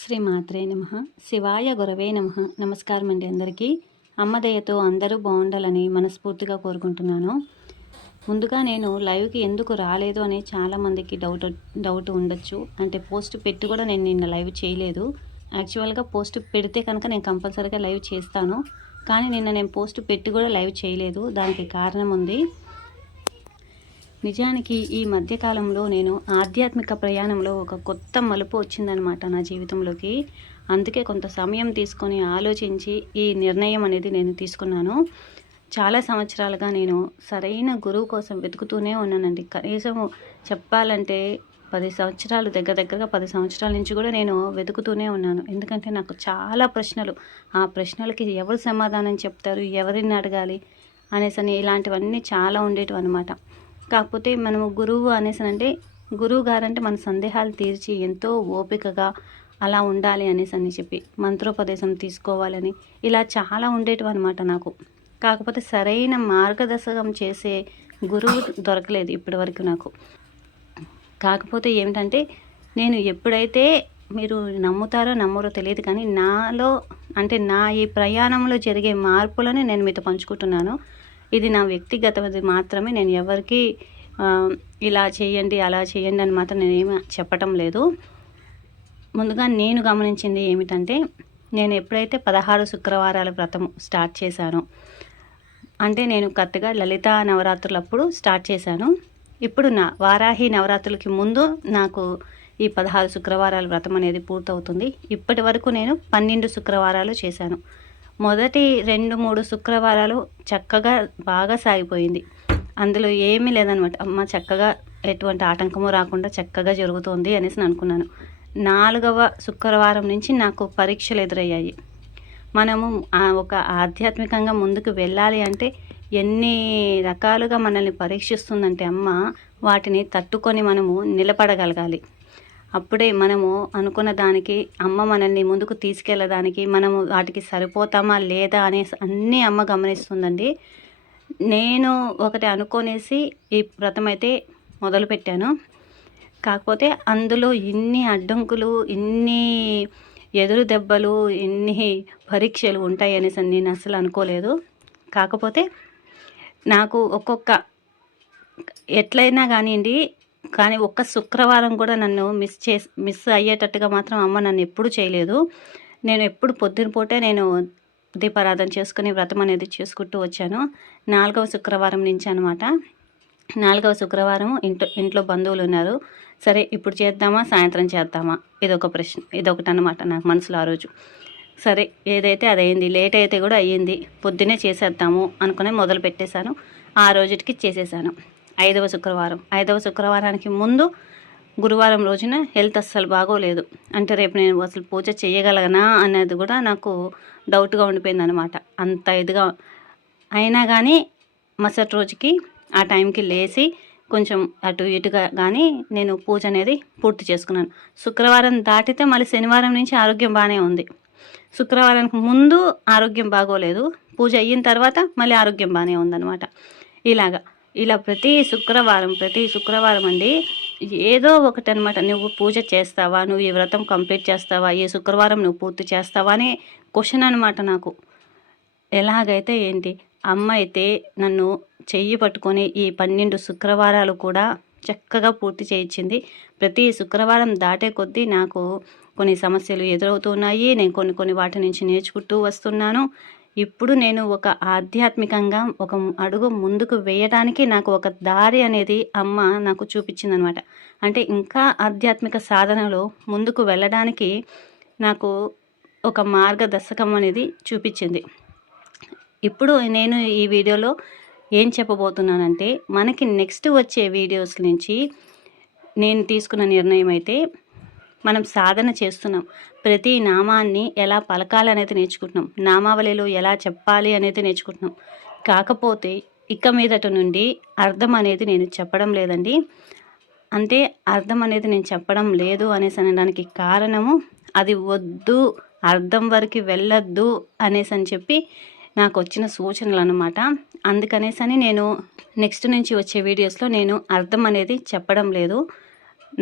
శ్రీమాత్రే నమః. శివాయ గురవే నమః. నమస్కారం అండి అందరికీ. అమ్మ దయతో అందరూ బాగుండాలని మనస్ఫూర్తిగా కోరుకుంటున్నాను. ముందుగా నేను లైవ్కి ఎందుకు రాలేదు అని చాలామందికి డౌట్ ఉండొచ్చు. అంటే పోస్ట్ పెట్టి కూడా నేను నిన్న లైవ్ చేయలేదు. యాక్చువల్గా పోస్ట్ పెడితే కనుక నేను కంపల్సరీగా లైవ్ చేస్తాను. కానీ నిన్న నేను పోస్ట్ పెట్టి కూడా లైవ్ చేయలేదు. దానికి కారణం ఉంది. నిజానికి ఈ మధ్యకాలంలో నేను ఆధ్యాత్మిక ప్రయాణంలో ఒక కొత్త మలుపు వచ్చిందనమాట నా జీవితంలోకి. అందుకే కొంత సమయం తీసుకొని ఆలోచించి ఈ నిర్ణయం అనేది నేను తీసుకున్నాను. చాలా సంవత్సరాలుగా నేను సరైన గురువు కోసం వెతుకుతూనే ఉన్నానండి. కనీసం చెప్పాలంటే 10 సంవత్సరాలు దగ్గరగా 10 సంవత్సరాల నుంచి కూడా నేను వెతుకుతూనే ఉన్నాను. ఎందుకంటే నాకు చాలా ప్రశ్నలు, ఆ ప్రశ్నలకి ఎవరు సమాధానం చెప్తారు, ఎవరిని అడగాలి అనేసి ఇలాంటివన్నీ చాలా ఉండేటివి అనమాట. కాకపోతే మనము గురువు అనేసనంటే గురువు గారంటే మన సందేహాలు తీర్చి ఎంతో ఓపికగా అలా ఉండాలి అని చెప్పి మంత్రోపదేశం తీసుకోవాలని ఇలా చాలా ఉండేటివి అనమాట నాకు. కాకపోతే సరైన మార్గదర్శకం చేసే గురువు దొరకలేదు ఇప్పటివరకు నాకు. కాకపోతే ఏమిటంటే నేను ఎప్పుడైతే మీరు నమ్ముతారో నమ్మరో తెలియదు కానీ నాలో అంటే నా ఈ ప్రయాణంలో జరిగే మార్పులను నేను మీతో పంచుకుంటున్నాను. ఇది నా వ్యక్తిగతది మాత్రమే. నేను ఎవరికి ఇలా చేయండి అలా చేయండి అని మాత్రం నేనేమి చెప్పటం లేదు. ముందుగా నేను గమనించింది ఏమిటంటే నేను ఎప్పుడైతే 16 శుక్రవారాల వ్రతం స్టార్ట్ చేశానో, అంటే నేను కరెక్ట్గా లలితా నవరాత్రులప్పుడు స్టార్ట్ చేశాను. ఇప్పుడు నా వారాహి నవరాత్రులకి ముందు నాకు ఈ 16 శుక్రవారాల వ్రతం అనేది పూర్తవుతుంది. ఇప్పటి వరకు నేను 12 శుక్రవారాలు చేశాను. మొదటి 2-3 శుక్రవారాలు చక్కగా బాగా సాగిపోయింది. అందులో ఏమీ లేదనమాట. అమ్మ చక్కగా ఎటువంటి ఆటంకము రాకుండా చక్కగా జరుగుతోంది అనేసి అనుకున్నాను. 4వ శుక్రవారం నుంచి నాకు పరీక్షలు ఎదురయ్యాయి. మనము ఒక ఆధ్యాత్మికంగా ముందుకు వెళ్ళాలి అంటే ఎన్ని రకాలుగా మనల్ని పరీక్షిస్తుందంటే అమ్మ, వాటిని తట్టుకొని మనము నిలబడగలగాలి. అప్పుడే మనము అనుకున్న దానికి అమ్మ మనల్ని ముందుకు తీసుకెళ్ళడానికి మనము వాటికి సరిపోతామా లేదా అనేసి అన్నీ అమ్మ గమనిస్తుందండి. నేను ఒకటి అనుకునేసి ఈ వ్రతం అయితే మొదలుపెట్టాను. కాకపోతే అందులో ఇన్ని అడ్డంకులు, ఇన్ని ఎదురు దెబ్బలు, ఇన్ని పరీక్షలు ఉంటాయి అనేసి నేను అసలు అనుకోలేదు. కాకపోతే నాకు ఎట్లయినా కానివ్వండి, కానీ ఒక్క శుక్రవారం కూడా నన్ను మిస్ అయ్యేటట్టుగా మాత్రం అమ్మ నన్ను ఎప్పుడు చేయలేదు. నేను ఎప్పుడు పొద్దున పూటే నేను దీపారాధన చేసుకుని వ్రతం అనేది చేసుకుంటూ వచ్చాను. 4వ శుక్రవారం నుంచి అనమాట. 4వ శుక్రవారం ఇంట్లో బంధువులు ఉన్నారు. సరే ఇప్పుడు చేద్దామా సాయంత్రం చేద్దామా, ఇదొక ప్రశ్న, ఇదొకటి అనమాట నాకు మనసులో ఆ రోజు. సరే ఏదైతే అదైంది, లేట్ అయితే కూడా అయ్యింది, పొద్దునే చేసేద్దాము అనుకుని మొదలు పెట్టేశాను. ఆ రోజుకి చేసేసాను. 5వ శుక్రవారం, 5వ శుక్రవారానికి ముందు గురువారం రోజున హెల్త్ అస్సలు బాగోలేదు. అంటే రేపు నేను అసలు పూజ చేయగలగనా అనేది కూడా నాకు డౌట్గా ఉండిపోయింది అనమాట. అంత ఇదిగా అయినా కానీ మరుసటి రోజుకి ఆ టైంకి లేచి కొంచెం అటు ఇటుగా కానీ నేను పూజ అనేది పూర్తి చేసుకున్నాను. శుక్రవారం దాటితే మళ్ళీ శనివారం నుంచి ఆరోగ్యం బాగానే ఉంది. శుక్రవారానికి ముందు ఆరోగ్యం బాగోలేదు, పూజ అయిన తర్వాత మళ్ళీ ఆరోగ్యం బాగానే ఉందన్నమాట. ఇలా ప్రతి శుక్రవారం అండి ఏదో ఒకటి అనమాట. నువ్వు పూజ చేస్తావా, నువ్వు ఈ వ్రతం కంప్లీట్ చేస్తావా, ఈ శుక్రవారం నువ్వు పూర్తి చేస్తావా అనే క్వశ్చన్ అనమాట నాకు. ఎలాగైతే ఏంటి, అమ్మ అయితే నన్ను చెయ్యి పట్టుకొని ఈ 12 శుక్రవారాలు కూడా చక్కగా పూర్తి చేయించింది. ప్రతి శుక్రవారం దాటే కొద్దీ నాకు కొన్ని సమస్యలు ఎదురవుతున్నాయి. నేను కొన్ని వాటి నుంచి నేర్చుకుంటూ వస్తున్నాను. ఇప్పుడు నేను ఒక ఆధ్యాత్మికంగా ఒక అడుగు ముందుకు వేయడానికి నాకు ఒక దారి అనేది అమ్మ నాకు చూపించిందనమాట. అంటే ఇంకా ఆధ్యాత్మిక సాధనలో ముందుకు వెళ్ళడానికి నాకు ఒక మార్గదర్శకం అనేది చూపించింది. ఇప్పుడు నేను ఈ వీడియోలో ఏం చెప్పబోతున్నానంటే, మనకి నెక్స్ట్ వచ్చే వీడియోస్ నుంచి నేను తీసుకున్న నిర్ణయం అయితే, మనం సాధన చేస్తున్నాం, ప్రతి నామాన్ని ఎలా పలకాలనేది నేర్చుకుంటున్నాం, నామావళిలో ఎలా చెప్పాలి అనేది నేర్చుకుంటున్నాం. కాకపోతే ఇక మీదట నుండి అర్థం అనేది నేను చెప్పడం లేదండి. అంటే అర్థం అనేది నేను చెప్పడం లేదు అనేసి అనడానికి కారణము, అది వద్దు, అర్థం వరకు వెళ్ళొద్దు అనేసి అని చెప్పి నాకు వచ్చిన సూచనలు అన్నమాట. అందుకనేసని నేను నెక్స్ట్ నుంచి వచ్చే వీడియోస్లో నేను అర్థం అనేది చెప్పడం లేదు.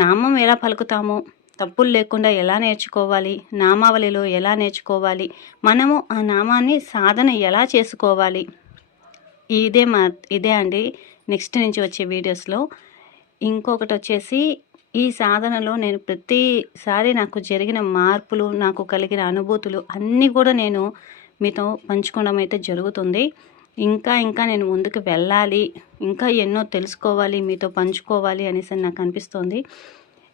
నామం ఎలా పలుకుతాము, తప్పులు లేకుండా ఎలా నేర్చుకోవాలి, నామావళిలో ఎలా నేర్చుకోవాలి, మనము ఆ నామాన్ని సాధన ఎలా చేసుకోవాలి, ఇదే అండి నెక్స్ట్ నుంచి వచ్చే వీడియోస్లో. ఇంకొకటి వచ్చేసి, ఈ సాధనలో నేను ప్రతిసారి నాకు జరిగిన మార్పులు, నాకు కలిగిన అనుభూతులు అన్నీ కూడా నేను మీతో పంచుకోవడం అయితే జరుగుతుంది. ఇంకా నేను ముందుకు వెళ్ళాలి, ఇంకా ఎన్నో తెలుసుకోవాలి, మీతో పంచుకోవాలి అనేసి నాకు అనిపిస్తుంది.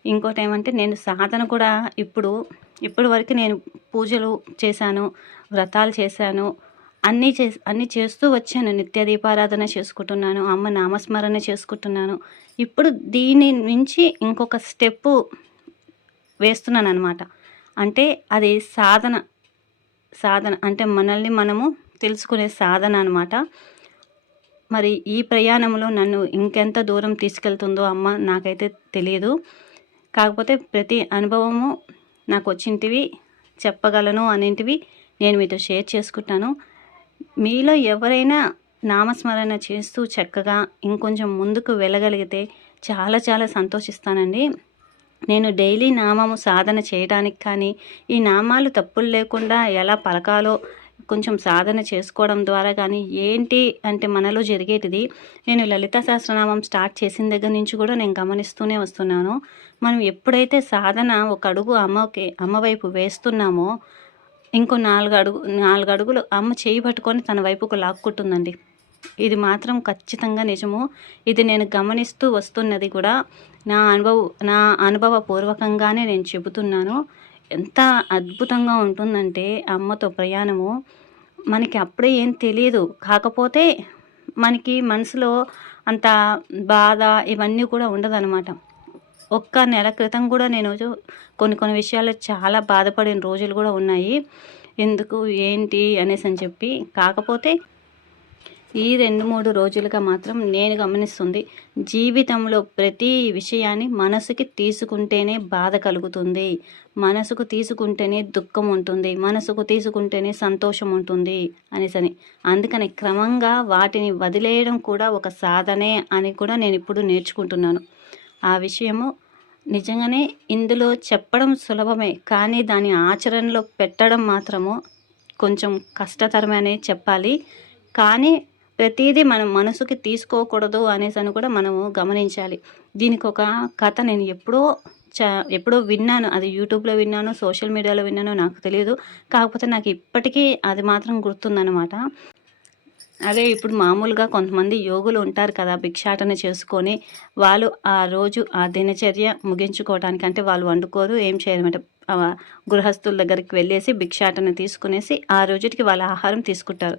ఇంకోటి ఏమంటే, నేను సాధన కూడా ఇప్పటి వరకు నేను పూజలు చేశాను, వ్రతాలు చేశాను, అన్నీ చేస్తూ వచ్చాను. నిత్య దీపారాధన చేసుకుంటున్నాను, అమ్మ నామస్మరణ చేసుకుంటున్నాను. ఇప్పుడు దీని నుంచి ఇంకొక స్టెప్పు వేస్తున్నాను అనమాట. అంటే అది సాధన అంటే మనల్ని మనము తెలుసుకునే సాధన అనమాట. మరి ఈ ప్రయాణంలో నన్ను ఇంకెంత దూరం తీసుకెళ్తుందో అమ్మ నాకైతే తెలియదు. కాకపోతే ప్రతి అనుభవము నాకు వచ్చింటివి చెప్పగలను అనేటివి నేను మీతో షేర్ చేసుకుంటాను. మీలో ఎవరైనా నామస్మరణ చేస్తూ చక్కగా ఇంకొంచెం ముందుకు వెళ్ళగలిగితే చాలా చాలా సంతోషిస్తానండి. నేను డైలీ నామము సాధన చేయడానికి కానీ, ఈ నామాలు తప్పులు లేకుండా ఎలా పలకాలో కొంచెం సాధన చేసుకోవడం ద్వారా కానీ, ఏంటి అంటే మనలో జరిగేటిది, నేను లలితా సహస్రనామం స్టార్ట్ చేసిన దగ్గర నుంచి కూడా నేను గమనిస్తూనే వస్తున్నాను. మనం ఎప్పుడైతే సాధన ఒక అడుగు అమ్మ వైపు వేస్తున్నామో, ఇంకో 4 అడుగులు అమ్మ చేయి పట్టుకొని తన వైపుకు లాక్కుంటుందండి. ఇది మాత్రం ఖచ్చితంగా నిజము. ఇది నేను గమనిస్తూ వస్తున్నది కూడా. నా అనుభవపూర్వకంగానే నేను చెబుతున్నాను. ఎంత అద్భుతంగా ఉంటుందంటే అమ్మతో ప్రయాణము. మనకి అప్పుడే ఏం తెలియదు. కాకపోతే మనకి మనసులో అంత బాధ ఇవన్నీ కూడా ఉండదన్నమాట. ఒక్క నెల క్రితం కూడా నేను కొన్ని విషయాల్లో చాలా బాధపడిన రోజులు కూడా ఉన్నాయి. ఎందుకు ఏంటి అనేసి అని చెప్పి. కాకపోతే ఈ 2-3 రోజులుగా మాత్రం నేను గమనిస్తుంది, జీవితంలో ప్రతి విషయాన్ని మనసుకి తీసుకుంటేనే బాధ కలుగుతుంది, మనసుకు తీసుకుంటేనే దుఃఖం ఉంటుంది, మనసుకు తీసుకుంటేనే సంతోషం ఉంటుంది అనేసని. అందుకని క్రమంగా వాటిని వదిలేయడం కూడా ఒక సాధనే అని కూడా నేను ఇప్పుడు నేర్చుకుంటున్నాను. ఆ విషయము నిజంగానే ఇందులో చెప్పడం సులభమే, కానీ దాని ఆచరణలో పెట్టడం మాత్రము కొంచెం కష్టతరమనే చెప్పాలి. కానీ ప్రతిదీ మనం మనసుకి తీసుకోకూడదు అనేసి కూడా మనము గమనించాలి. దీనికి ఒక కథ నేను ఎప్పుడో విన్నాను. అది యూట్యూబ్లో విన్నాను, సోషల్ మీడియాలో విన్నానో నాకు తెలియదు. కాకపోతే నాకు ఇప్పటికీ అది మాత్రం గుర్తుందనమాట. అదే ఇప్పుడు మామూలుగా కొంతమంది యోగులు ఉంటారు కదా, భిక్షాటన చేసుకొని వాళ్ళు ఆ రోజు ఆ దినచర్య ముగించుకోవడానికి, అంటే వాళ్ళు వండుకోరు, ఏం చేయరన్నమాట. గృహస్థుల దగ్గరికి వెళ్ళేసి భిక్షాటన తీసుకునేసి ఆ రోజుకి వాళ్ళ ఆహారం తీసుకుంటారు.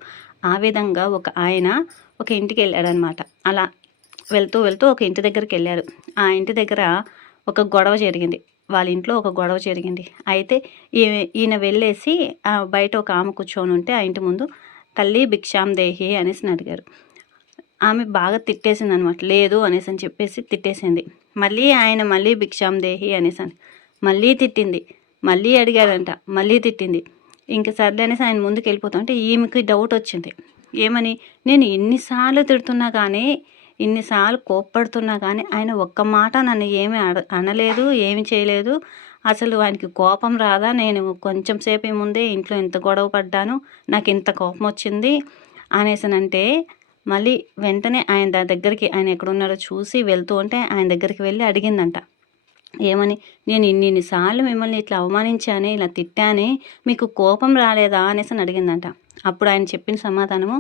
ఆ విధంగా ఆయన ఒక ఇంటికి వెళ్ళాడనమాట. అలా వెళ్తూ ఒక ఇంటి దగ్గరికి వెళ్ళారు. ఆ ఇంటి దగ్గర ఒక గొడవ జరిగింది. వాళ్ళ ఇంట్లో ఒక గొడవ జరిగింది. అయితే ఈయన వెళ్ళేసి బయట ఒక ఆమె కూర్చొని ఉంటే ఆ ఇంటి ముందు, తల్లి భిక్షాం దేహి అనేసి అడిగారు. ఆమె బాగా తిట్టేసింది అనమాట. లేదు అనేసి అని చెప్పేసి తిట్టేసింది. మళ్ళీ భిక్షాం దేహి అనేసి మళ్ళీ తిట్టింది. మళ్ళీ అడిగాడంట, మళ్ళీ తిట్టింది. ఇంక సర్లే అనేసి ఆయన ముందుకు వెళ్ళిపోతుంటే ఈమెకి డౌట్ వచ్చింది. ఏమని, నేను ఎన్నిసార్లు తిడుతున్నా కానీ, ఇన్నిసార్లు కోప్పడుతున్నా కానీ ఆయన ఒక్క మాట నన్ను ఏమీ అనలేదు, ఏమి చేయలేదు. అసలు ఆయనకి కోపం రాదా? నేను కొంచెం సేపు ముందే ఇంట్లో ఇంత గొడవ పడ్డాను, నాకు ఇంత కోపం వచ్చింది అనేసనంటే, మళ్ళీ వెంటనే ఆయన దగ్గరికి, ఆయన ఎక్కడున్నారో చూసి వెళ్తూ ఉంటే ఆయన దగ్గరికి వెళ్ళి అడిగిందంట. ఏమని, నేను ఇన్నిసార్లు మిమ్మల్ని ఇట్లా అవమానించానే, ఇలా తిట్టానే, మీకు కోపం రాలేదా అనేసి అడిగిందంట. అప్పుడు ఆయన చెప్పిన సమాధానము,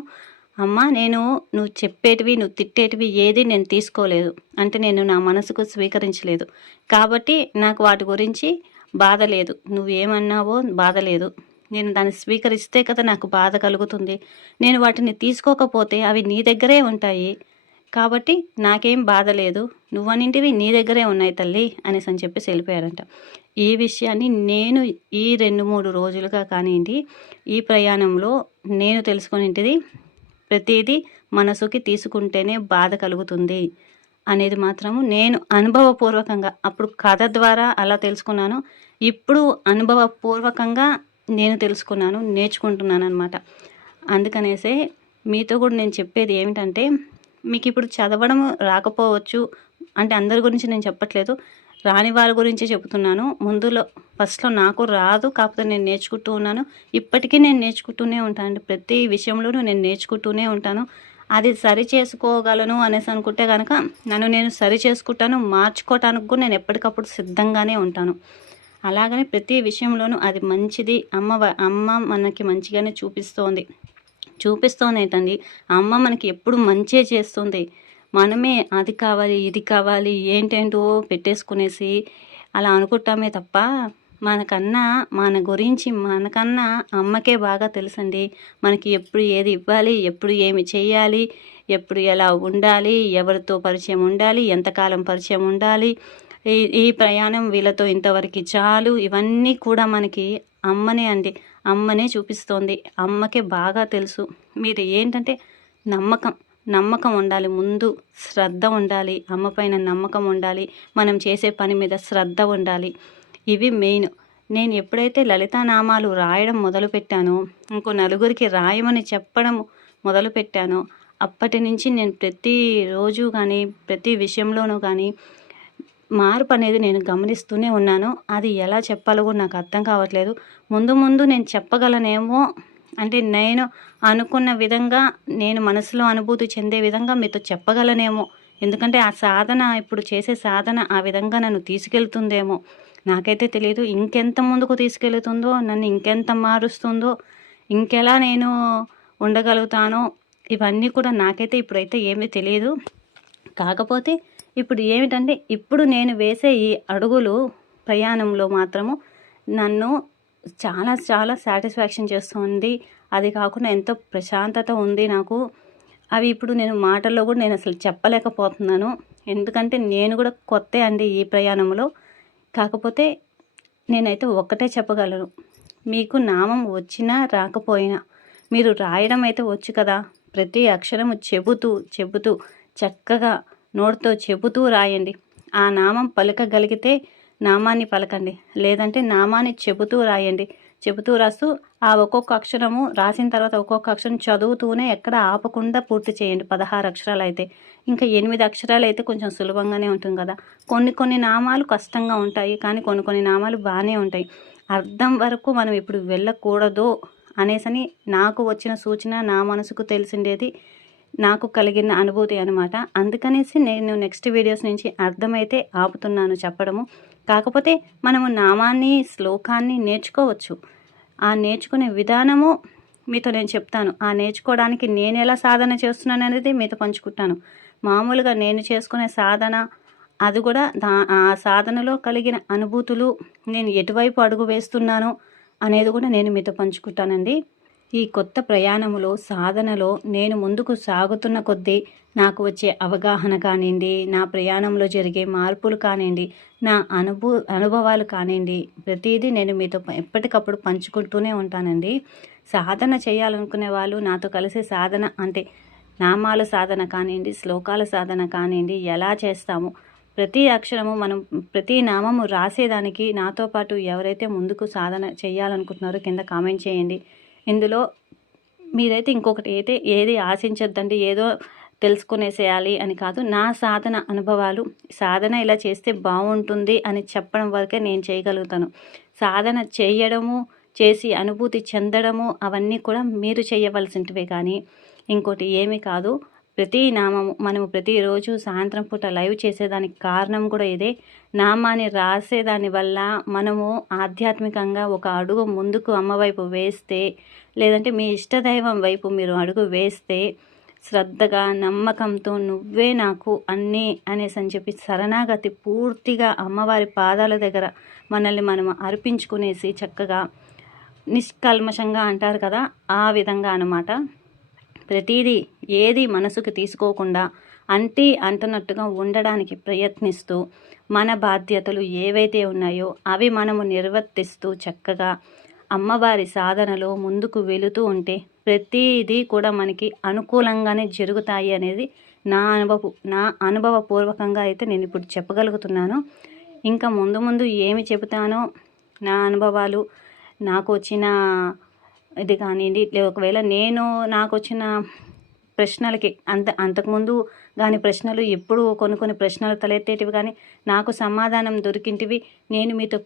అమ్మ నువ్వు చెప్పేటివి, నువ్వు తిట్టేటివి ఏది నేను తీసుకోలేదు, అంటే నేను నా మనసుకు స్వీకరించలేదు, కాబట్టి నాకు వాటి గురించి బాధ లేదు. నువ్వేమన్నావో బాధ లేదు. నేను దాన్ని స్వీకరిస్తే కదా నాకు బాధ కలుగుతుంది. నేను వాటిని తీసుకోకపోతే అవి నీ దగ్గరే ఉంటాయి, కాబట్టి నాకేం బాధ లేదు. నువ్వన్నింటివి నీ దగ్గరే ఉన్నాయి తల్లి అనేసి అని చెప్పేసి వెళ్ళిపోయారంట. ఈ విషయాన్ని నేను ఈ 2-3 రోజులుగా కానివ్వండి, ఈ ప్రయాణంలో నేను తెలుసుకునేటిది, ప్రతిదీ మనసుకి తీసుకుంటేనే బాధ కలుగుతుంది అనేది మాత్రము నేను అనుభవపూర్వకంగా, అప్పుడు కథ ద్వారా అలా తెలుసుకున్నాను, ఇప్పుడు అనుభవపూర్వకంగా నేను తెలుసుకున్నాను, నేర్చుకుంటున్నాను అనమాట. అందుకనేసే మీతో కూడా నేను చెప్పేది ఏమిటంటే, మీకు ఇప్పుడు చదవడం రాకపోవచ్చు, అంటే అందరి గురించి నేను చెప్పట్లేదు, రాని వారి గురించి చెబుతున్నాను. ఫస్ట్‌లో నాకు రాదు. కాకపోతే నేను నేర్చుకుంటూ ఉన్నాను. ఇప్పటికీ నేను నేర్చుకుంటూనే ఉంటానండి. ప్రతి విషయంలోనూ నేను నేర్చుకుంటూనే ఉంటాను. అది సరి చేసుకోగలను అనేసి అనుకుంటే గనక నన్ను నేను సరి చేసుకుంటాను. మార్చుకోవటానికి కూడా నేను ఎప్పటికప్పుడు సిద్ధంగానే ఉంటాను. అలాగని ప్రతి విషయంలోనూ అది మంచిది. అమ్మ మనకి మంచిగానే చూపిస్తోందేంటండి, అమ్మ మనకి ఎప్పుడు మంచే చేస్తుంది. మనమే అది కావాలి, ఇది కావాలి, ఏంటేంటో పెట్టేసుకునేసి అలా అనుకుంటామే తప్ప మనకన్నా అమ్మకే బాగా తెలుసండి. మనకి ఎప్పుడు ఏది ఇవ్వాలి, ఎప్పుడు ఏమి చేయాలి, ఎప్పుడు ఎలా ఉండాలి, ఎవరితో పరిచయం ఉండాలి, ఎంతకాలం పరిచయం ఉండాలి, ఈ ఈ ప్రయాణం వీళ్ళతో ఇంతవరకు చాలు, ఇవన్నీ కూడా మనకి అమ్మనే చూపిస్తోంది. అమ్మకే బాగా తెలుసు. మీరు ఏంటంటే నమ్మకం ఉండాలి. ముందు శ్రద్ధ ఉండాలి. అమ్మ పైన నమ్మకం ఉండాలి. మనం చేసే పని మీద శ్రద్ధ ఉండాలి. ఇవి మెయిన్. నేను ఎప్పుడైతే లలితానామాలు రాయడం మొదలుపెట్టానో, ఇంకో నలుగురికి రాయమని చెప్పడం మొదలుపెట్టానో, అప్పటి నుంచి నేను ప్రతిరోజు కానీ, ప్రతి విషయంలోనూ కానీ మార్పు అనేది నేను గమనిస్తూనే ఉన్నాను. అది ఎలా చెప్పాలో కూడా నాకు అర్థం కావట్లేదు. ముందు నేను చెప్పగలనేమో, అంటే నేను అనుకున్న విధంగా, నేను మనసులో అనుభూతి చెందే విధంగా మీతో చెప్పగలనేమో. ఎందుకంటే ఆ సాధన, ఇప్పుడు చేసే సాధన ఆ విధంగా నన్ను తీసుకెళ్తుందేమో నాకైతే తెలియదు. ఇంకెంత ముందుకు తీసుకెళ్తుందో, నన్ను ఇంకెంత మారుస్తుందో, ఇంకెలా నేను ఉండగలుగుతానో, ఇవన్నీ కూడా నాకైతే ఇప్పుడైతే ఏమీ తెలియదు. కాకపోతే ఇప్పుడు ఏమిటంటే, ఇప్పుడు నేను వేసే ఈ అడుగులు ప్రయాణంలో మాత్రము నన్ను చాలా చాలా సాటిస్ఫాక్షన్ చేస్తుంది. అది కాకుండా ఎంతో ప్రశాంతత ఉంది నాకు. అవి ఇప్పుడు నేను మాటల్లో కూడా నేను అసలు చెప్పలేకపోతున్నాను. ఎందుకంటే నేను కూడా కొత్తే అండి ఈ ప్రయాణంలో. కాకపోతే నేనైతే ఒక్కటే చెప్పగలను, మీకు నామం వచ్చినా రాకపోయినా మీరు రాయడం అయితే వచ్చు కదా. ప్రతి అక్షరము చెబుతూ చక్కగా నోటితో చెబుతూ రాయండి. ఆ నామం పలకగలిగితే నామాన్ని పలకండి, లేదంటే నామాన్ని చెబుతూ రాయండి. చెబుతూ రాస్తూ ఆ ఒక్కొక్క అక్షరము రాసిన తర్వాత ఒక్కొక్క అక్షరం చదువుతూనే ఎక్కడ ఆపకుండా పూర్తి చేయండి. 16 అక్షరాలు అయితే, ఇంకా 8 అక్షరాలు అయితే కొంచెం సులభంగానే ఉంటుంది కదా. కొన్ని నామాలు కష్టంగా ఉంటాయి, కానీ కొన్ని నామాలు బాగానే ఉంటాయి. అర్థం వరకు మనం ఇప్పుడు వెళ్ళకూడదు అనేసని నాకు వచ్చిన సూచన, నా మనసుకు తెలిసిండేది, నాకు కలిగిన అనుభూతి అనమాట. అందుకనేసి నేను నెక్స్ట్ వీడియోస్ నుంచి అర్థమైతే ఆపుతున్నాను చెప్పడము. కాకపోతే మనము నామాన్ని, శ్లోకాన్ని నేర్చుకోవచ్చు. ఆ నేర్చుకునే విధానము మీతో నేను చెప్తాను. ఆ నేర్చుకోవడానికి నేను ఎలా సాధన చేస్తున్నాను అనేది మీతో పంచుకుంటాను. మామూలుగా నేను చేసుకునే సాధన, అది కూడా ఆ సాధనలో కలిగిన అనుభూతులు, నేను ఎటువైపు అడుగు వేస్తున్నాను అనేది కూడా నేను మీతో పంచుకుంటానండి. ఈ కొత్త ప్రయాణములో, సాధనలో నేను ముందుకు సాగుతున్న కొద్దీ నాకు వచ్చే అవగాహన కానివ్వండి, నా ప్రయాణంలో జరిగే మార్పులు కానివ్వండి, నా అనుభవాలు కానివ్వండి, ప్రతిదీ నేను మీతో ఎప్పటికప్పుడు పంచుకుంటూనే ఉంటానండి. సాధన చేయాలనుకునే వాళ్ళు నాతో కలిసి సాధన, అంటే నామాల సాధన కానివ్వండి, శ్లోకాల సాధన కానివ్వండి, ఎలా చేస్తాము, ప్రతి అక్షరము మనం, ప్రతి నామము రాసేదానికి నాతో పాటు ఎవరైతే ముందుకు సాధన చేయాలనుకుంటున్నారో కింద కామెంట్ చేయండి. ఇందులో మీరైతే ఇంకొకటి అయితే ఏది ఆశించొద్దండి. ఏదో తెలుసుకునేసేయాలి అని కాదు. నా సాధన అనుభవాలు, సాధన ఇలా చేస్తే బాగుంటుంది అని చెప్పడం వరకే నేను చేయగలుగుతాను. సాధన చేయడము, చేసి అనుభూతి చెందడము, అవన్నీ కూడా మీరు చేయవలసినవే కానీ ఇంకోటి ఏమీ కాదు. ప్రతి నామము మనము ప్రతిరోజు సాయంత్రం పూట లైవ్ చేసేదానికి కారణం కూడా ఇదే. నామాన్ని రాసేదాని వల్ల మనము ఆధ్యాత్మికంగా ఒక అడుగు ముందుకు అమ్మవైపు వేస్తే, లేదంటే మీ ఇష్టదైవం వైపు మీరు అడుగు వేస్తే, శ్రద్ధగా, నమ్మకంతో నువ్వే నాకు అన్నీ అనేసి అని చెప్పి శరణాగతి పూర్తిగా అమ్మవారి పాదాల దగ్గర మనల్ని మనం అర్పించుకునేసి చక్కగా నిష్కల్మషంగా అంటారు కదా, ఆ విధంగా అన్నమాట. ప్రతిదీ ఏది మనసుకు తీసుకోకుండా అంటున్నట్టుగా ఉండడానికి ప్రయత్నిస్తూ, మన బాధ్యతలు ఏవైతే ఉన్నాయో అవి మనము నిర్వర్తిస్తూ చక్కగా అమ్మవారి సాధనలో ముందుకు వెళుతూ ఉంటే ప్రతిదీ కూడా మనకి అనుకూలంగానే జరుగుతాయి అనేది నా అనుభవపూర్వకంగా అయితే నేను ఇప్పుడు చెప్పగలుగుతున్నాను. ఇంకా ముందు ఏమి చెబుతానో, నా అనుభవాలు, నాకు వచ్చిన ఇది కానివ్వండి, ఒకవేళ నాకు వచ్చిన ప్రశ్నలకి అంతకుముందు కానీ ప్రశ్నలు ఎప్పుడు కొన్ని ప్రశ్నలు తలెత్తేటివి కానీ నాకు సమాధానం దొరికింటివి, నేను మీతో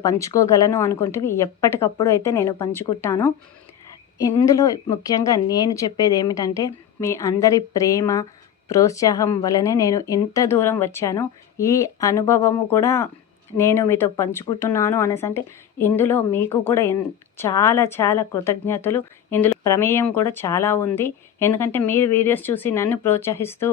పంచుకోగలను అనుకుంటివి ఎప్పటికప్పుడు అయితే నేను పంచుకుంటాను. ఇందులో ముఖ్యంగా నేను చెప్పేది ఏమిటంటే, మీ అందరి ప్రేమ ప్రోత్సాహం వలనే నేను ఎంత దూరం వచ్చాను. ఈ అనుభవము కూడా నేను మీతో పంచుకుంటున్నాను అంటే ఇందులో మీకు కూడా చాలా చాలా కృతజ్ఞతలు. ఇందులో ప్రమేయం కూడా చాలా ఉంది. ఎందుకంటే మీరు వీడియోస్ చూసి నన్ను ప్రోత్సహిస్తూ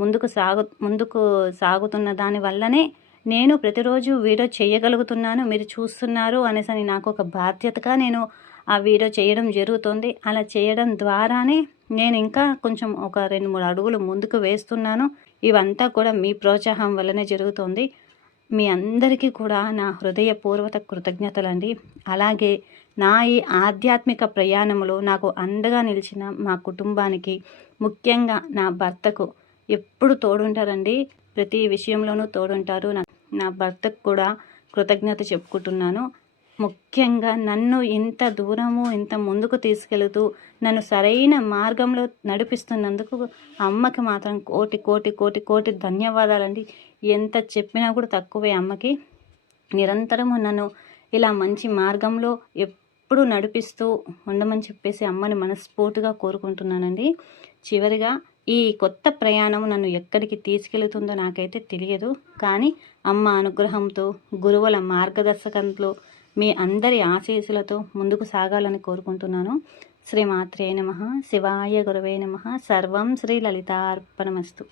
ముందుకు సాగుతున్న దాని వల్లనే నేను ప్రతిరోజు వీడియో చేయగలుగుతున్నాను. మీరు చూస్తున్నారు అని నాకు ఒక బాధ్యతగా నేను ఆ వీడియో చేయడం జరుగుతుంది. అలా చేయడం ద్వారానే నేను ఇంకా కొంచెం ఒక 2-3 అడుగులు ముందుకు వేస్తున్నాను. ఇవంతా కూడా మీ ప్రోత్సాహం వల్లనే జరుగుతుంది. మీ అందరికీ కూడా నా హృదయపూర్వక కృతజ్ఞతలండి. అలాగే నా ఈ ఆధ్యాత్మిక ప్రయాణంలో నాకు అండగా నిలిచిన మా కుటుంబానికి, ముఖ్యంగా నా భర్తకు ఎప్పుడు తోడుంటారండి. ప్రతి విషయంలోనూ తోడుంటారు. నా భర్తకు కూడా కృతజ్ఞత చెప్పుకుంటున్నాను. ముఖ్యంగా నన్ను ఇంత దూరము ఇంత ముందుకు తీసుకెళుతూ నన్ను సరైన మార్గంలో నడిపిస్తున్నందుకు అమ్మకి మాత్రం కోటి కోటి కోటి కోటి ధన్యవాదాలండి. ఎంత చెప్పినా కూడా తక్కువే అమ్మకి. నిరంతరము నన్ను ఇలా మంచి మార్గంలో ఎప్పుడు నడిపిస్తూ ఉండమని చెప్పేసి అమ్మని మనస్ఫూర్తిగా కోరుకుంటున్నానండి. చివరిగా ఈ కొత్త ప్రయాణం నన్ను ఎక్కడికి తీసుకెళ్తుందో నాకైతే తెలియదు. కానీ అమ్మ అనుగ్రహంతో, గురువుల మార్గదర్శకంతో, మీ అందరి ఆశీస్సులతో ముందుకు సాగాలని కోరుకుంటున్నాను. శ్రీమాత్రే నమః. శివాయ గురవే నమః. సర్వం శ్రీ లలితార్పణమస్తు.